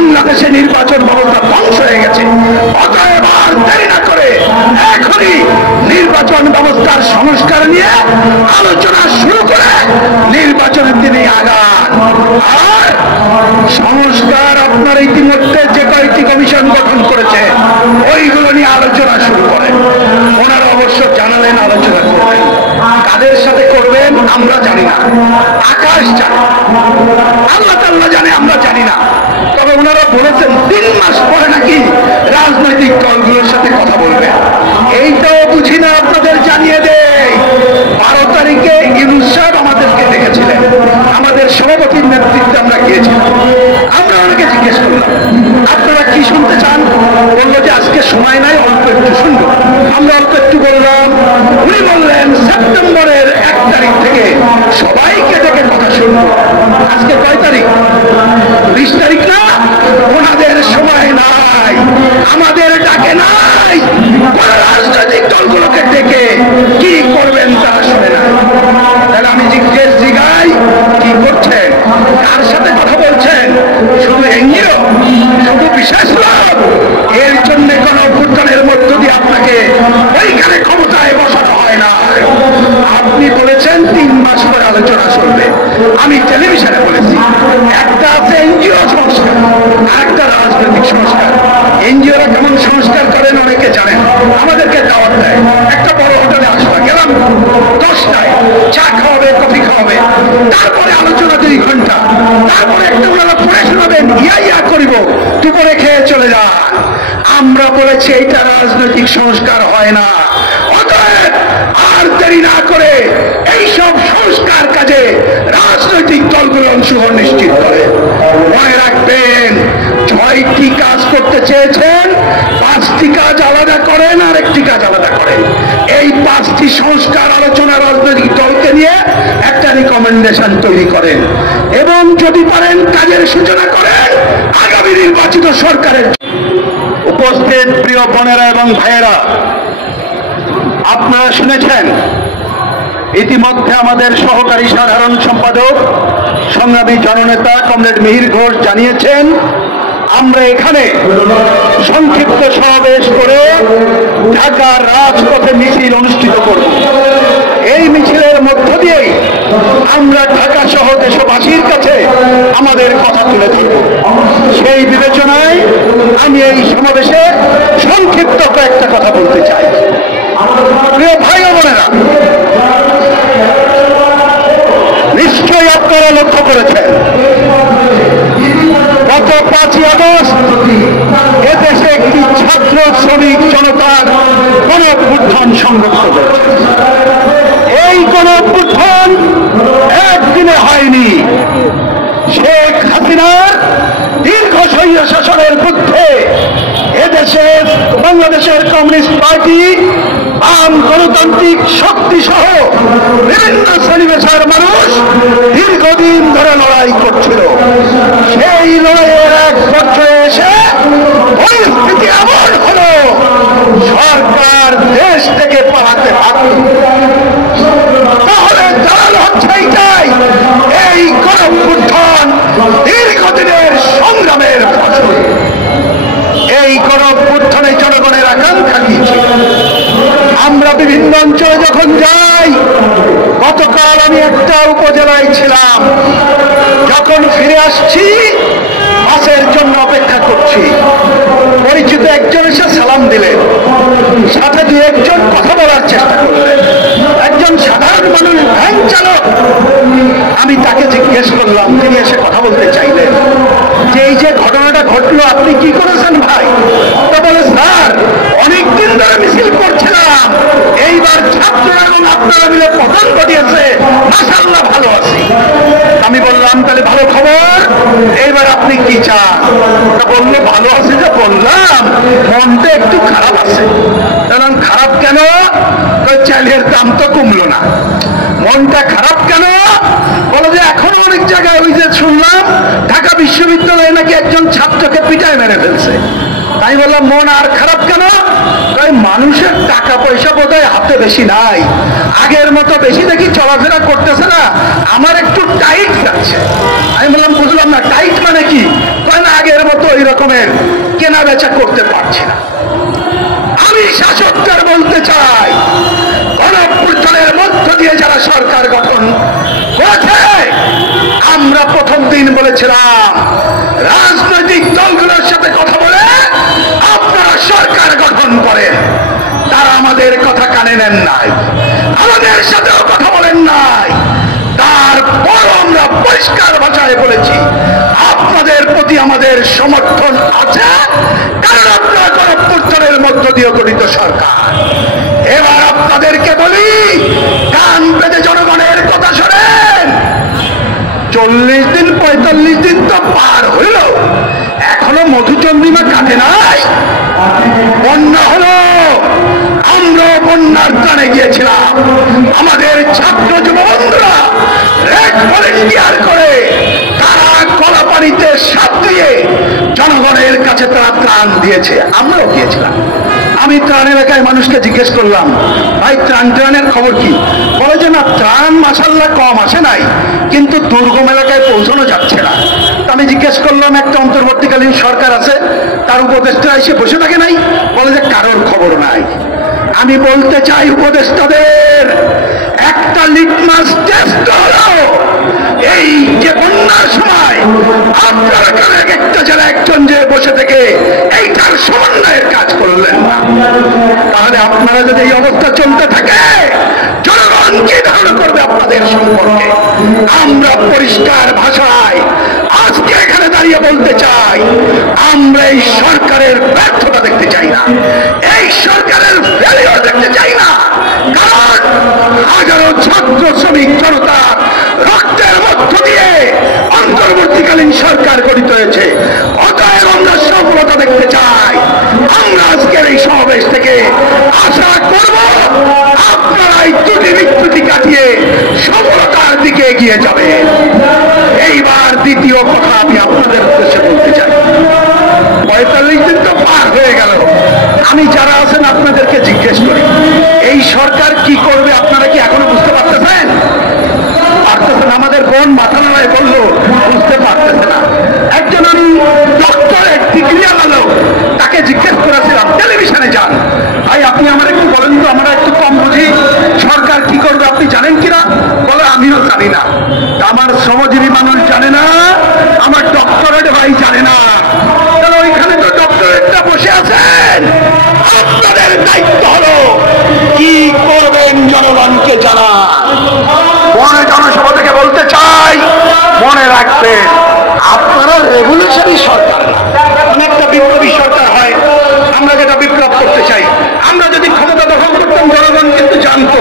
বাংলাদেশে নির্বাচন ব্যবস্থা ধ্বংস হয়ে গেছে। অতএব আর দেরি না করে এখনই নির্বাচন ব্যবস্থার সংস্কার নিয়ে আলোচনা শুরু করে নির্বাচনের দিনে আগান। আর সংস্কার আপনার ইতিমধ্যে যে কয়েকটি কমিশন গঠন করেছে ওইগুলো নিয়ে আলোচনা শুরু করেন। ওনারা অবশ্য জানালেন আলোচনা করবেন, কাদের সাথে করবেন আমরা জানি না, আকাশ জানে, আল্লাহ তাআলা জানে, আমরা জানি না। তবে ওনারা বলেছেন 3 মাস পরে নাকি রাজনৈতিক দলগুলোর সাথে কথা বলবেন। এইটাও বুঝি না, আপনাদের জানিয়ে দেয় 12 তারিখে ইউনূস সাহেব আমাদেরকে দেখেছিলেন, আমাদের সভাপতির নেতৃত্বে আমরা গিয়েছিলাম। আমরা অনেকে জিজ্ঞেস করলাম আপনারা কি শুনতে চান, বললো যে আজকে সময় নাই, অল্প একটু শুনবো। আমরা অল্প একটু বললাম, উনি বললেন সেপ্টেম্বরের 1 তারিখ থেকে সবাইকে ডেকে কথা শুনবো। আজকে কয় তারিখ? 20 তারিখ না? ওনাদের সময় নাই, আমাদের ডাকে নাই, রাজনৈতিক দলগুলোকে ডেকে কি করবেন তারা শুনে না। তাহলে আমি জিজ্ঞাই কি করছেন, কার সাথে কথা বলছেন? শুধু এনজিও, শুধু বিশেষ লোক? এর জন্য কোন অভ্যুত্থানের মধ্য দিয়ে আপনাকে ওইখানে ক্ষমতায় বসানো হয় না। আপনি বলেছেন 3 মাস পরে আলোচনা চলবে। আমি টেলিভিশনে বলেছি একটা আছে এনজিও সংস্কার আর একটা রাজনৈতিক সংস্কার। এনজিওরা কেমন সংস্কার করেন অনেকে জানেন, আমাদেরকে দাওয়াত দেয়, একটা বড় হোটেলে আসবা, গেলাম 10টায়, চা খাওয়াবে, কফি খাওয়াবে, তারপরে আলোচনা 2 ঘন্টা, তারপরে একটা ওনারা পড়ে শোনাবেন, ইয়া করিব, দুপুরে খেয়ে চলে যান। আমরা বলেছি এইটা রাজনৈতিক সংস্কার হয় না। অতএব আর দেরি না করে এইসব সংস্কার কাজে রাজনৈতিক দলগুলো অংশগ্রহণ নিশ্চিত করে। মনে রাখবেন 6টি কাজ করতে চেয়েছেন, 5টি কাজ আলাদা করেন আর 1টি কাজ আলাদা করেন। এই 5টি সংস্কার আলোচনা রাজনৈতিক দলকে নিয়ে একটা রিকমেন্ডেশন তৈরি করেন এবং যদি পারেন কাজের সূচনা করেন আগামী নির্বাচিত সরকারের। উপস্থিত প্রিয় বোনেরা এবং ভাইয়েরা, আপনারা শুনেছেন ইতিমধ্যে আমাদের সহকারী সাধারণ সম্পাদক সংগ্রামী জননেতা কমরেড মিহির ঘোষ জানিয়েছেন আমরা এখানে সংক্ষিপ্ত সমাবেশ করে ঢাকার রাজপথে মিছিল অনুষ্ঠিত করব। এই মিছিলের মধ্য দিয়েই আমরা ঢাকা সহ দেশবাসীর কাছে আমাদের কথা তুলে ধরব। সেই বিবেচনায় আমি এই সমাবেশে সংক্ষিপ্ত কয়েকটা কথা বলতে চাই। প্রিয় ভাই ও বোনেরা, নিশ্চয়ই আপনারা লক্ষ্য করেছেন গত 5ই আগস্ট এদেশে একটি ছাত্র শ্রমিক জনতার গণঅভ্যুত্থান সংগঠিত হয়েছে। এই গণঅভ্যুত্থান একদিনে হয়নি। শেখ হাসিনার দীর্ঘ স্বৈর শাসনের বিরুদ্ধে এদেশে বাংলাদেশের কমিউনিস্ট পার্টি, বাম গণতান্ত্রিক শক্তি সহ বিভিন্ন শ্রেণী-পেশার মানুষ দীর্ঘদিন ধরে লড়াই করছিল। সেই লড়াইয়ের এক পর্যায়ে এসে পরিস্থিতি এমন হলো সরকার দেশ থেকে পালাতে বাধ্য। তাহলে দাঁড়ানো হচ্ছে এইটাই, এই গণঅভ্যুত্থান দীর্ঘদিনের সংগ্রামের ফসল। এই গণঅভ্যুত্থানে জনগণের আকাঙ্ক্ষা কি ছিল? আমরা বিভিন্ন অঞ্চলে যখন যাই, গতকাল আমি একটা উপজেলায় ছিলাম, যখন ফিরে আসছি বাসের জন্য অপেক্ষা করছি, পরিচিত একজন এসে সালাম দিলেন, সাথে 2-1 কথা বলার চেষ্টা করলেন। একজন সাধারণ মানুষ, ভ্যান চালক। আমি তাকে জিজ্ঞেস করলাম, তিনি এসে কথা বলতে চাইলেন যে এই যে ঘটনাটা ঘটলো আপনি কি করেছেন ভাই? তা বলে স্যার অনেকদিন ধরে মিছিল করছিলাম, এইবার ছাত্ররা এবং আপনারা মিলে পতন ঘটিয়েছে, মাশাআল্লাহ ভালো আছি। আমি বললাম তাহলে ভালো খবর, এইবার আপনি কি চান? তা বললো ভালো আছে যে বললাম, মনটা একটু খারাপ আছে। কারণ খারাপ কেন? চালের দাম তো কমলো না। মনটা খারাপ কেন? বলো যে এখনো অনেক জায়গায় ওই যে শুনলাম ঢাকা বিশ্ববিদ্যালয়ে নাকি একজন ছাত্রকে পিটায় মেরে ফেলছে। তাই বললাম মন আর খারাপ কেন? মানুষের টাকা পয়সা বোধহয় হাতে বেশি নাই, আগের মতো বেশি দেখি চলাফেরা করতেছে না, আমার একটু টাইট যাচ্ছে। আমি বললাম বুঝলাম না, টাইট মানে কি? না আগের মতো ওই রকমের কেনা বেচা করতে পারছি না। আমি শাসকদের বলতে চাই, গণঅভ্যুত্থানের মধ্য দিয়ে যারা সরকার গঠন করেছে, আমরা প্রথম দিন বলেছিলাম রাজনৈতিক দলগুলোর সাথে কথা বলে আপনারা সরকার গঠন করেন। তারা আমাদের কথা কানে নেন নাই, আমাদের সাথেও কথা বলেন নাই। তারপর আমরা পরিষ্কার ভাষায় বলেছি আপনাদের প্রতি আমাদের সমর্থন আছে, কারণ আপনারা গণঅভ্যুত্থানের মধ্য দিয়ে গঠিত সরকার। এবার আপনাদেরকে বলি, কান পেতে জনগণের কথা শোনেন। 40 দিন 45 দিন তো পার হইল, এখনো মধুচন্দ্রিমা কাটে নাই। বন্যা হলো, আমরা বন্যার ত্রাণে গিয়েছিলাম। আমাদের ছাত্র যুব বন্ধুরা রেড ভলেন্টিয়ার করে তারা কলা পানিতে সাপ দিয়ে জনগণের কাছে তারা ত্রাণ দিয়েছে, আমরাও গিয়েছিলাম। আমি ত্রাণ এলাকায় মানুষকে জিজ্ঞেস করলাম, ভাই ত্রাণের খবর কি? বলে যে না, ত্রাণ মাশাআল্লাহ কম আসে নাই, কিন্তু দুর্গম এলাকায় পৌঁছানো যাচ্ছে না। আমি জিজ্ঞেস করলাম, একটা অন্তর্বর্তীকালীন সরকার আছে, তার উপদেষ্টা এসে বসে থাকে নাই? বলে যে কারোর খবর নাই। আমি বলতে চাই উপদেষ্টাদের, একটা লিটমাস টেস্ট হলো এই যে বন্যার সময় আপনারা কেন এক একটা জেলা একজন যে বসে থেকে এইটার সমন্বয়ের কাজ করলেন না? তাহলে আপনারা যদি এই অবস্থা চলতে থাকে, জনগণ কি ধারণা করবে আপনাদের সম্পর্কে? আমরা পরিষ্কার ভাষায় আজকে এখানে দাঁড়িয়ে বলতে চাই, আমরা এই সরকারের ব্যর্থতা দেখতে চাই না, এই সরকারের ফেলিওর দেখতে চাই না। কারণ হাজারো ছাত্র শ্রমিক জনতা রক্তের মধ্য দিয়ে অন্তর্বর্তীকালীন সরকার গঠিত হয়েছে। অতএব আমরা সফলতা দেখতে চাই। আমরা আজকের এই সমাবেশ থেকে আশা করব আপনারা এই ত্রুটি বিচ্যুতি কাটিয়ে সফলতার দিকে এগিয়ে যাবে। এইবার দ্বিতীয় কথা আমি আপনাদের উদ্দেশ্যে বলতে চাই, 45 দিন তো পার হয়ে গেল। আমি যারা আছেন আপনাদেরকে জিজ্ঞেস করি, এই সরকার কি করবে আপনারা কি এখনো বুঝতে পারতেছেন? পারতেছেন? আমাদের বোন মাথা নাড়ায় বললো বুঝতে পারতেছে না। একজন আমি ডক্টরেট ডিগ্রি আনালো, তাকে জিজ্ঞেস করেছিলাম, টেলিভিশনে যান, ভাই আপনি আমার একটু বলেন তো, আমরা একটু কম বুঝি, সরকার কি করবে আপনি জানেন কিনা? বলে আমিও জানি না। আমার শ্রমজীবী মানুষ জানে না, আমার ডক্টরেট ভাই জানে না। তাহলে ওইখানে তো ডক্টরেটটা বসে আছেন, আপনাদের দায়িত্ব হলো কি করবেন জনগণকে জানান। বনে জনসভা থেকে বলতে চাই, মনে রাখবেন আপনারা রেগুলেশনই সরকার না, অনেকটা বিপ্লবী সরকার হয়। আমরা যেটা বিপ্লব করতে চাই, আমরা যদি ক্ষমতা দখল করতাম জনগণ কিন্তু জানতো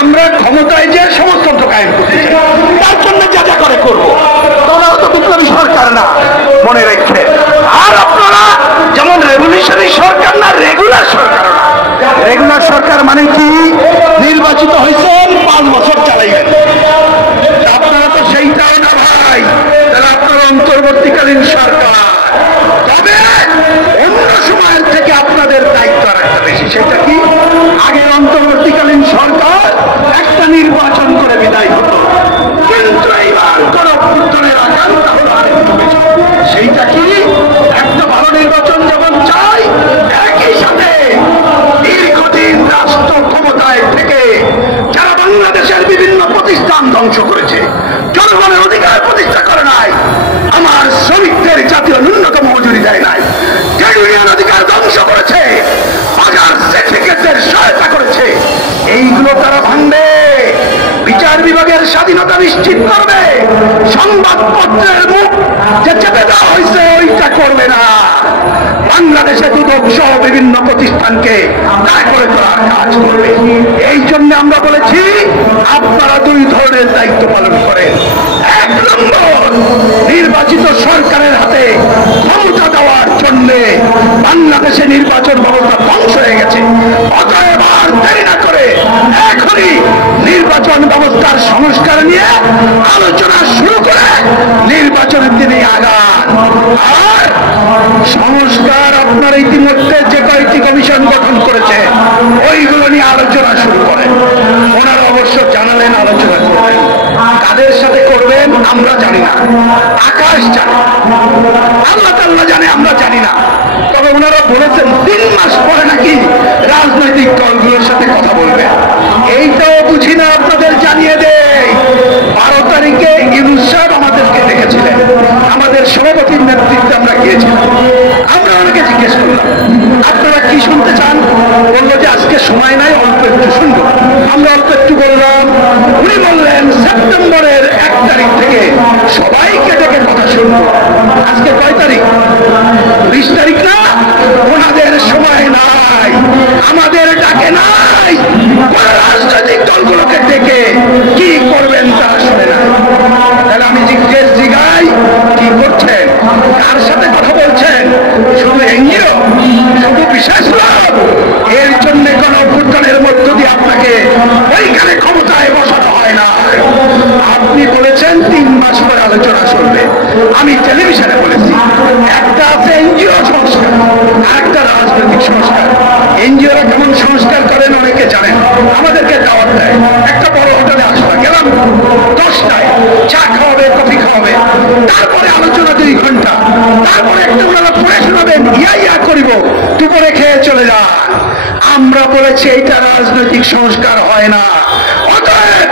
আমরা ক্ষমতায় যে সমাজতন্ত্র কায়েম করতে চাই, তার জন্য যা যা করে করবো। তোমরাও তো বিপ্লবী সরকার না, মনে রাখবে। আর আপনারা যেমন রেভলিউশনারি সরকার না, রেগুলার সরকার না। রেগুলার সরকার মানে কি? নির্বাচিত হয়েছেন 5 বছর চালাইবেন, আপনারা তো সেইটাও না ভাই। তাহলে আপনারা অন্তর্বর্তীকালীন সরকার, তবে অন্য সময়ের থেকে আপনাদের দায়িত্ব আর একটা বেশি। সেটা কি? আগের অন্তর্বর্তীকালীন সরকার একটা নির্বাচন করে বিদায় হতো, কিন্তু এইবার গণঅভ্যুত্থানের আকাঙ্ক্ষা হলো আরেকটু বেশি। সেইটা কি? একটা ভালো নির্বাচন যেমন চাই, একই সাথে দীর্ঘদিন রাষ্ট্র ক্ষমতায় থেকে যারা বাংলাদেশের বিভিন্ন প্রতিষ্ঠান ধ্বংস করেছে, জনগণের অধিকার প্রতিষ্ঠা করে নাই, আমার শ্রমিকদের জাতীয় ন্যূনতম মজুরি দেয় নাই, ট্রেড ইউনিয়ন অধিকার ধ্বংস করেছে, বাজার সার্টিফিকেটের সহায়তা করেছে, এইগুলো তারা ভাঙবে। বিচার বিভাগের স্বাধীনতা নিশ্চিত করবে, সংবাদপত্রের মুখ যে চেপে দেওয়া হয়েছে ওইটা করবে না। বাংলাদেশে দুদক সহ বিভিন্ন প্রতিষ্ঠানকে দায় করে তোলার কাজ করবে। এই জন্য আমরা বলেছি আপনারা 2 ধরনের দায়িত্ব পালন করেন। 1 নম্বর, নির্বাচিত সরকারের হাতে ক্ষমতা দেওয়ার জন্য বাংলাদেশে নির্বাচন ব্যবস্থা ধ্বংস হয়ে গেছে। অতএব আর দেরি না করে এখনই নির্বাচন ব্যবস্থার সংস্কার নিয়ে আলোচনা শুরু করে নির্বাচনের দিনে আগান। আর সংস্কার আপনার ইতিমধ্যে যে কয়েকটি কমিশন গঠন করেছে ওইগুলো নিয়ে আলোচনা শুরু করেন। ওনারা অবশ্য জানালেন আলোচনা করবেন, কাদের সাথে করবেন আমরা জানি না, আকাশ জানে। আল্লাহ তাআলা জানে, আমরা জানি না। তবে ওনারা বলেছেন 3 মাস পরে নাকি রাজনৈতিক দলগুলোর সাথে কথা বলবে। এইটাও বুঝি না, আপনাদের জানিয়ে দেয় 12 তারিখে ইউনূস সাহেব আমাদেরকে ডেকেছিলেন, আমাদের সভাপতির নেতৃত্বে আমরা গিয়েছিলাম। আমরা অনেকে জিজ্ঞেস করলাম আপনারা কি শুনতে চান, বললো যে আজকে সময় নাই, অল্প একটু শুনবো। আমরা অল্প একটু বললাম, উনি বললেন সেপ্টেম্বরের 1 তারিখ থেকে সবাইকে ডেকে কথা শুনবো। আজকে কয় তারিখ? 20 তারিখ না? ওনাদের সময় নাই, আমাদের ডাকে নাই। রাজনৈতিক দলগুলোকে ডেকে কি করবেন তারা শুনে না। তাহলে আমি জিজ্ঞাই কি করছেন, কার সাথে কথা বলছেন? শুধু এনজিও, শুধু বিশেষ লোক? এর জন্য কোন অভ্যুত্থানের মধ্য দিয়ে আপনাকে ওইখানে ক্ষমতায় বসানো হয় না। আপনি বলেছেন 3 মাস পরে আলোচনা চলবে। আমি টেলিভিশনে বলেছি, একটা আছে এনজিও সংস্কার, আরেকটা রাজনৈতিক সংস্কার। এনজিওরা কেমন সংস্কার করেন অনেকে জানেন। আমাদেরকে দাওয়াত দেয়, একটা বড় হোটেলে আসবা, গেলাম 10টায়, চা খাওয়াবে, কফি খাওয়াবে, তারপরে আলোচনা 2 ঘন্টা, তারপরে একটা ওনারা পড়ে শোনাবেন, ইয়া করিব, দুপুরে খেয়ে চলে যান। আমরা বলেছি এইটা রাজনৈতিক সংস্কার হয় না। অতএব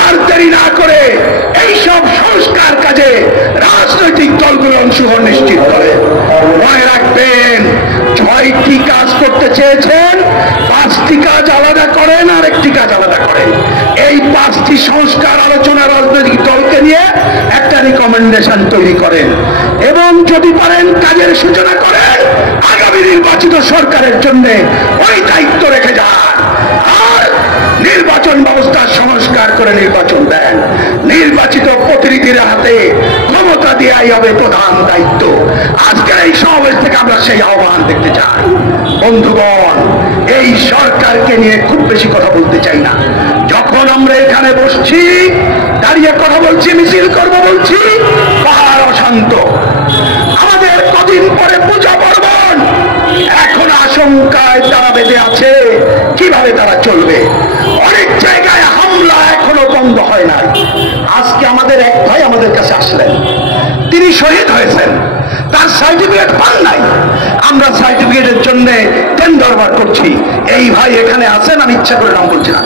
আর দেরি না করে এইসব সংস্কার কাজে রাজনৈতিক দলগুলো অংশগ্রহণ নিশ্চিত করে। মনে রাখবেন, 6টি কাজ করতে চেয়েছেন, 5টি কাজ আলাদা করেন আর 1টি কাজ আলাদা করেন। এই 5টি সংস্কার আলোচনা রাজনৈতিক দলকে নিয়ে একটা রিকমেন্ডেশন তৈরি করেন এবং যদি পারেন কাজের সূচনা করেন। আগামী নির্বাচিত সরকারের জন্য ওই দায়িত্ব রেখে যান। আর নির্বাচন ব্যবস্থা সংস্কার করে নির্বাচন দেন। নির্বাচিত প্রতিনিধির হাতে ক্ষমতা দেওয়াই হবে প্রধান দায়িত্ব। আজকের এই সমাবেশ থেকে আমরা সেই আহ্বান দেখতে চাই। বন্ধুগণ, এই সরকারকে নিয়ে খুব বেশি কথা বলতে চাই না। যখন আমরা এখানে বসছি, দাঁড়িয়ে কথা বলছি, মিছিল করব বলছি, পাহাড় অশান্ত। আমাদের কদিন পরে পূজা পার্বণ, এখন আশঙ্কায় তারা বেঁধে আছে কিভাবে তারা চলবে। অনেক জায়গায় হামলা এখনো বন্ধ হয় না। আজকে আমাদের এক ভাই আমাদের কাছে আসলেন, তিনি শহীদ হয়েছেন, তার সার্টিফিকেট পান নাই। আমরা সার্টিফিকেটের জন্য টেন্ডার বার করছি। এই ভাই এখানে আছেন, আমি ইচ্ছা করে নাম বলছি না।